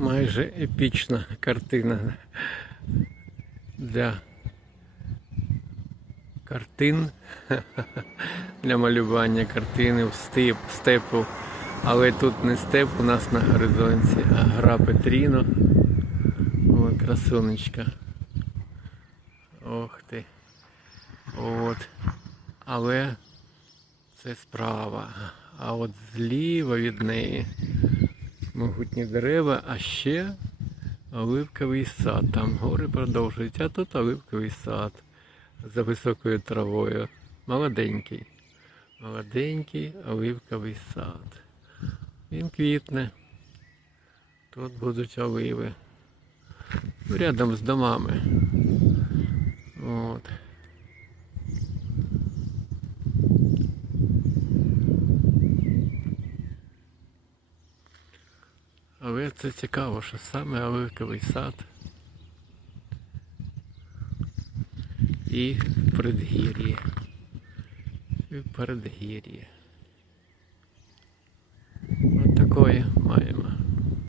майже епічна картина для картин, для малювання картини в степ, степу. Але тут не степ у нас на горизонті, а гра Петріно. Ой, красунечка. Ох ти. От. Але це справа. А от зліва від неї могутні дерева, а ще оливковий сад. Там гори продовжують, а тут оливковий сад за високою травою. Молоденький. Молоденький оливковий сад. Він квітне. Тут будуть оливи. Рядом з домами. От. Але це цікаво, що саме оливковий сад і предгір'я. І передгір'я. Ось такое.